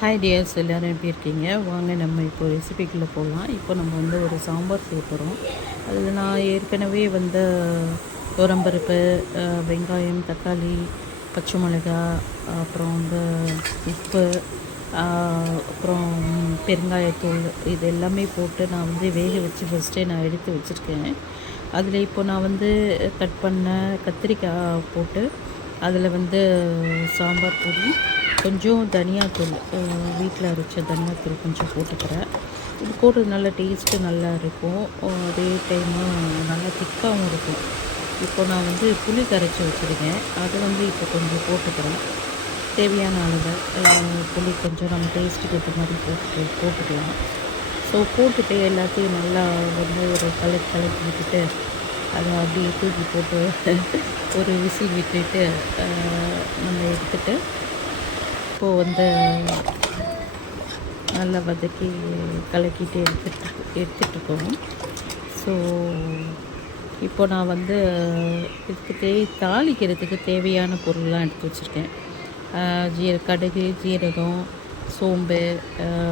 Hi tears, எல்லோரும் எப்படி இருக்கீங்க? வாங்க நம்ம இப்போ ரெசிபிக்குள்ளே போகலாம். இப்போ நம்ம வந்து ஒரு சாம்பார் செய்ய போகிறோம். அதில் நான் ஏற்கனவே வந்து துவரம்பருப்பு, வெங்காயம், தக்காளி, பச்சை மிளகா, அப்புறம் வந்து உப்பு, அப்புறம் பெருங்காயத்தூள், இது எல்லாமே போட்டு நான் வந்து வேக வச்சு ஃபஸ்ட்டே நான் எடுத்து வச்சுருக்கேன். அதில் இப்போ நான் வந்து கட் பண்ண கத்திரிக்காய் போட்டு அதில் வந்து சாம்பார் பொடி, கொஞ்சம் தனியாத்தூள், வீட்டில் அரைச்ச தனியாத்தூள் கொஞ்சம் போட்டுக்கிறேன். இது போடுறது நல்ல டேஸ்ட்டு நல்லா இருக்கும். அதே டைமு நல்லா திக்காகவும் இருக்கும். இப்போ நான் வந்து புளி கரைச்சி வச்சுருக்கேன். அது வந்து இப்போ கொஞ்சம் போட்டுக்கிறேன். தேவையான அளவு புளி கொஞ்சம் நம்ம டேஸ்ட்டுக்கு ஏற்ற மாதிரி போட்டுக்கலாம். ஸோ போட்டுட்டு எல்லாத்தையும் நல்லா வந்து ஒரு கலக்கி விட்டுட்டு அதை அப்படியே தூக்கி போட்டு ஒரு விசில் விட்டுட்டு நம்ம எடுத்துகிட்டு இப்போது வந்து நல்லா வதக்கி கலக்கிட்டு எடுத்துகிட்ருக்கோம். ஸோ இப்போ நான் வந்து இதுக்கு தாளிக்கிறதுக்கு தேவையான பொருள்லாம் எடுத்து வச்சுருக்கேன். கடுகு, ஜீரகம், சோம்பு,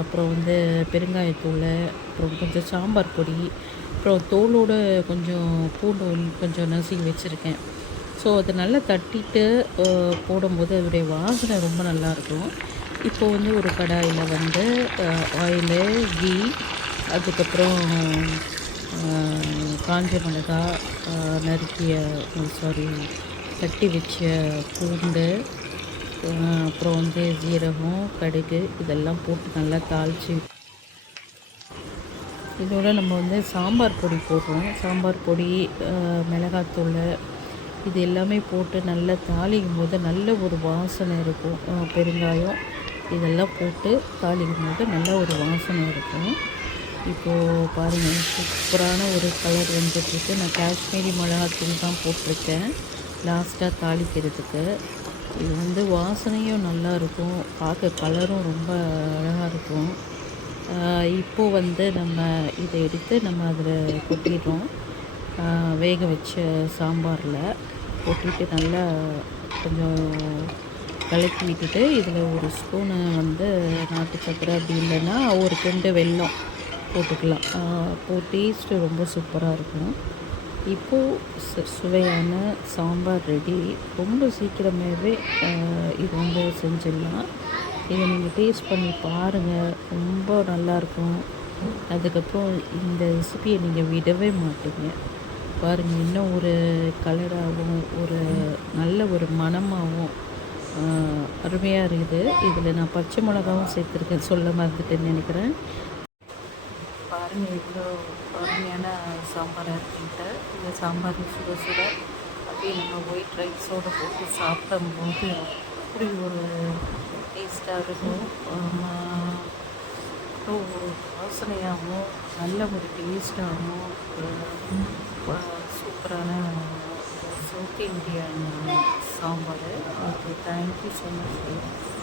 அப்புறம் வந்து பெருங்காயத்தூள், அப்புறம் கொஞ்சம் சாம்பார் பொடி, அப்புறம் தோலோடு கொஞ்சம் பூண்டு கொஞ்சம் நசுக்கி வச்சுருக்கேன். ஸோ அதை நல்லா தட்டிட்டு போடும்போது அதோடைய வாசனை ரொம்ப நல்லாயிருக்கும். இப்போது வந்து ஒரு கடாயில் வந்து ஆயிலு, கீ, அதுக்கப்புறம் காஞ்ச மிளகா, தட்டி வச்ச பூண்டு, அப்புறம் வந்து ஜீரகம், கடுகு இதெல்லாம் போட்டு நல்லா தாளித்து இதோடு நம்ம வந்து சாம்பார் பொடி போடுறோம். சாம்பார் பொடி, மிளகாத்தூள், இது எல்லாமே போட்டு நல்லா தாளிக்கும் போது நல்ல ஒரு வாசனை இருக்கும். பெருங்காயம் இதெல்லாம் போட்டு தாளிக்கும் போது நல்ல ஒரு வாசனை இருக்கும். இப்போது பாருங்கள், சூப்பரான ஒரு கலர் வந்துட்டுருக்கு. நான் காஷ்மீரி மிளகாத்தூள் தான் போட்டிருக்கேன் லாஸ்ட்டாக தாளிக்கிறதுக்கு. இது வந்து வாசனையும் நல்லா இருக்கும், பார்க்க கலரும் ரொம்ப அழகாக இருக்கும். இப்போது வந்து நம்ம இதை எடுத்து நம்ம அதில் கொட்டிடுறோம். வேக வச்ச சாம்பாரில் கொட்டிட்டு நல்லா கொஞ்சம் கலக்கி விட்டுட்டு இதில் ஒரு ஸ்பூனு வந்து நாட்டு சர்க்கரை, அப்படி இல்லைன்னா ஒரு துண்டு வெல்லம் போட்டுக்கலாம். டேஸ்ட்டு ரொம்ப சூப்பராக இருக்கும். இப்போது சுவையான சாம்பார் ரெடி. ரொம்ப சீக்கிரமாகவே இது வந்து செஞ்சிடலாம். இதை நீங்கள் டேஸ்ட் பண்ணி பாருங்கள், ரொம்ப நல்லாயிருக்கும். அதுக்கப்புறம் இந்த ரெசிபியை நீங்கள் விடவே மாட்டீங்க. பாருங்கள், இன்னும் ஒரு கலராகவும் ஒரு நல்ல ஒரு மணமாகவும் அருமையாக இருக்குது. இதில் நான் பச்சை மிளகாவும் சேர்த்துருக்கேன், சொல்ல மறந்துட்டேன்னு நினைக்கிறேன். பாருங்கள் இவ்வளோ அருமையான சாம்பாராக இருக்குன்ட்டு. இந்த சாம்பார் சுட சுட அப்படியே நம்ம ஒயிட் ரைஸோடு போட்டு சாப்பிடும்போது அப்படி ஒரு டேஸ்ட்டாக இருக்கும். ஒரு வாசனையாகவும் நல்ல ஒரு டேஸ்ட்டாகவும் சூப்பரான south Indian sambar. Okay, thank you so much.